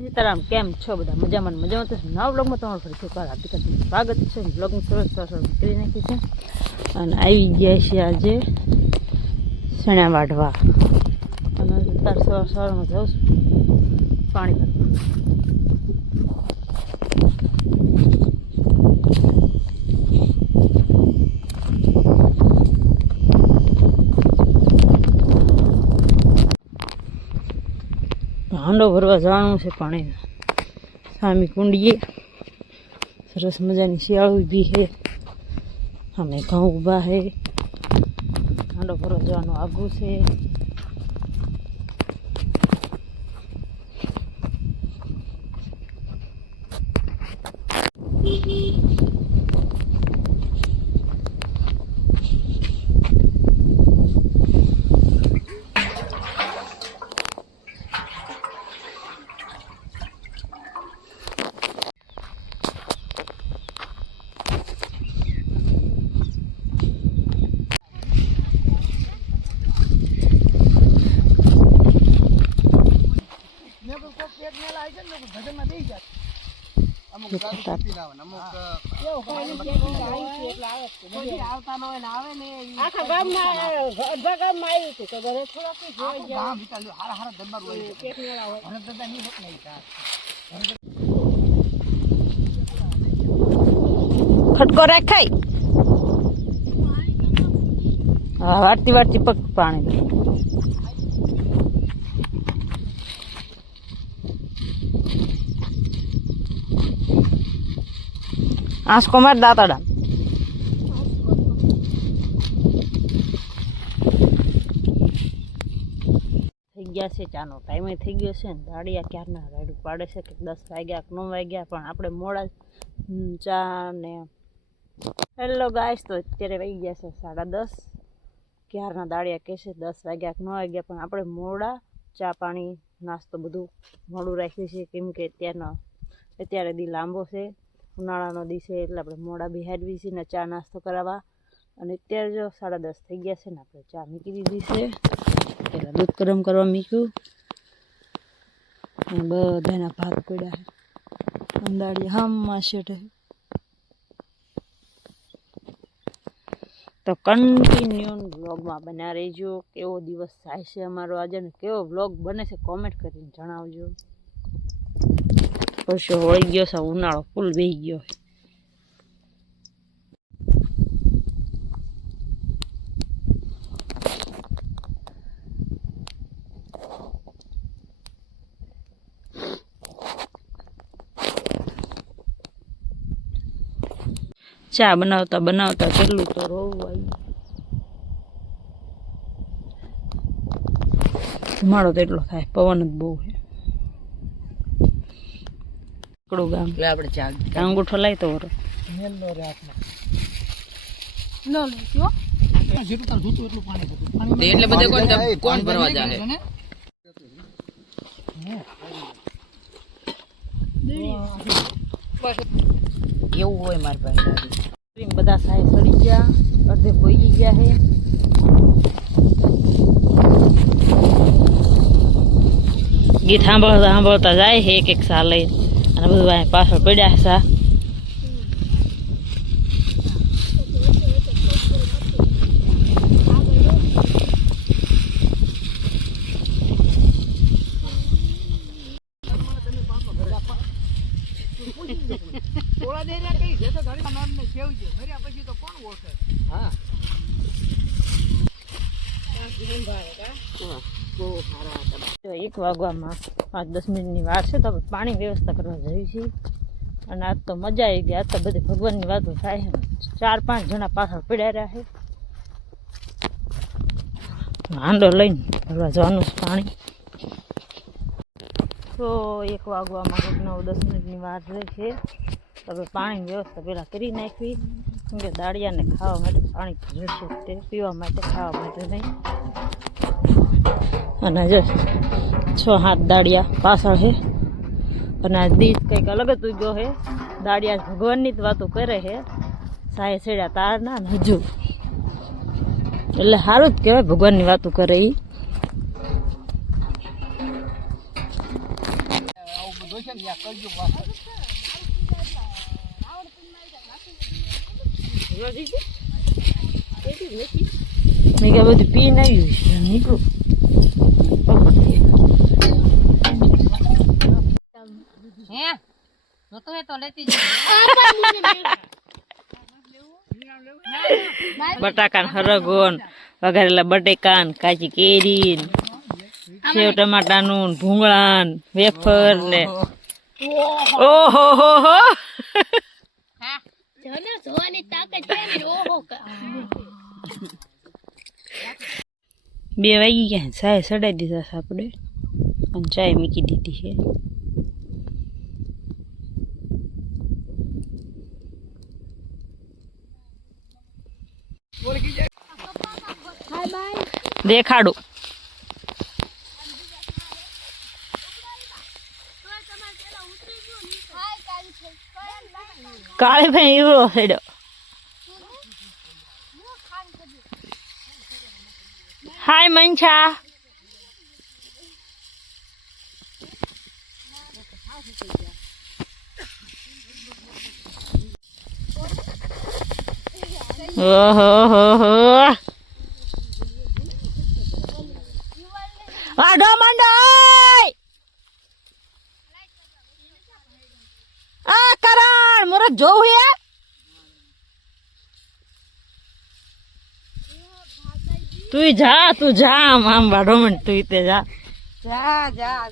સીતારામ કેમ છો બધા મજામાં તો નવા બ્લોગમાં તમારું ફરી એકવાર હાર્દિક સ્વાગત છે. બ્લોગની શરૂઆત કરી નાખી છે અને આવી ગયા છે આજે સણા વાઢવા અને અત્યારે સવારમાં જાઉં છું પાણી ભરવા. હાંડો ભરવા જવાનું છે પાણી સામી કુંડીએ. સરસ મજાની શિયાળ ઊભી છે, અમે ઘઉં ઊભા છે. હાંડો ભરવા જવાનું આઘું છે. ખટકો રાખાય વારતી વારતી પગ પાણી. આંસકો માર દાંતડા થઈ ગયા છે. ચાનો ટાઈમે થઈ ગયો છે ને દાડિયા ક્યારના રાયડું પાડે છે કે 10 વાગ્યા કે 9 વાગ્યા, પણ આપણે મોડા ચા ને. હેલો ગાઈસ, તો અત્યારે વાગી ગયા છે 10:30. ક્યારના દાડિયા કહે છે 10 વાગ્યા કે 9 વાગ્યા, પણ આપણે મોડા ચા પાણી નાસ્તો બધું મોડું રાખ્યું છે કેમ કે અત્યારે દી લાંબો છે, ઉનાળાનો દી છે એટલે આપણે મોડા બિહારવી છે ને ચા નાસ્તો કરાવવા. અને અત્યારે જો 10:30 થઈ ગયા છે ને આપણે ચા મૂકી દીધી છે. પહેલાં દૂધ ગરમ કરવા મૂક્યું અને બધાના ભાત પડ્યા છે. અંદાડી હામમાં શેઠે તો કન્ટિન્યુ વ્લોગમાં બના રહેજો. કેવો દિવસ થાય છે અમારો આજે ને કેવો વ્લોગ બને છે કોમેન્ટ કરીને જણાવજો. પરસો વળી ગયો છે, ઉનાળો ફૂલ બેસી ગયો. ચા બનાવતા બનાવતા કેટલું તો રોવું આવ્યું. ધુમાડો તો એટલો થાય, પવન જ બહુ છે. ગામ એટલે આપણે ચા અંગૂઠો લાવી તો વરો એટલે બધે કોણ ભરવા જાય એવું હોય મારી પાસે. બધા સાહેબ સડી ગયા, અડધે ભોઈ ગયા છે. ગીત સાંભળતા સાંભળતા જાય છે એક સા લઈને અને બધું પાછળ પડ્યા સા. એક વાગવામાં 5-10 મિનિટની વાર છે તો આપણે પાણી વ્યવસ્થા કરવા જઈએ છીએ. અને આજ તો મજા આવી ગઈ. આજ તો બધી ભગવાનની વાતો થાય છે. 4-5 જણા પાછળ પડ્યા રહ્યા છે. હાંડો લઈને ભરવા જવાનું છે પાણી. તો 1 વાગવામાં 9-10 મિનિટની વાર રહે છે. હવે પાણીની વ્યવસ્થા પહેલાં કરી નાખવી કેમ કે દાળિયાને ખાવા માટે પાણી જોઈશે, તે પીવા માટે ખાવા માટે નહીં. અને જો 6-7 દાળિયા પાછળ છે અને આ દીજ કંઈક અલગ જ ઉગ્યો છે. દાળિયા ભગવાનની જ વાતો કરે છે. સાહે છેડ્યા તારના હજુ એટલે સારું જ કહેવાય ભગવાનની વાતો કરે એ. મેં કે બધું પી નાખ્યું છે નીકળું હે જોતું હે તો લેતી બટાકા હરગોન વઘારેલા બટેકા કાચી કેરી સેવ ટમાટા નું ભૂંગળા વેફર ને ઓહો હો હો બે વાગી ગયા ચાય સડાઈ દીધા છે આપણે અને ચાય મૂકી દીધી છે દેખાડું કાળી ભાઈ એવો હેડ્યો હાય મંછા ઓહો હો હો આડો મંડાઈ આ કરણ મુરત જોઉં હે તું જા આમ વાડો મંડ તું તે જા જા જા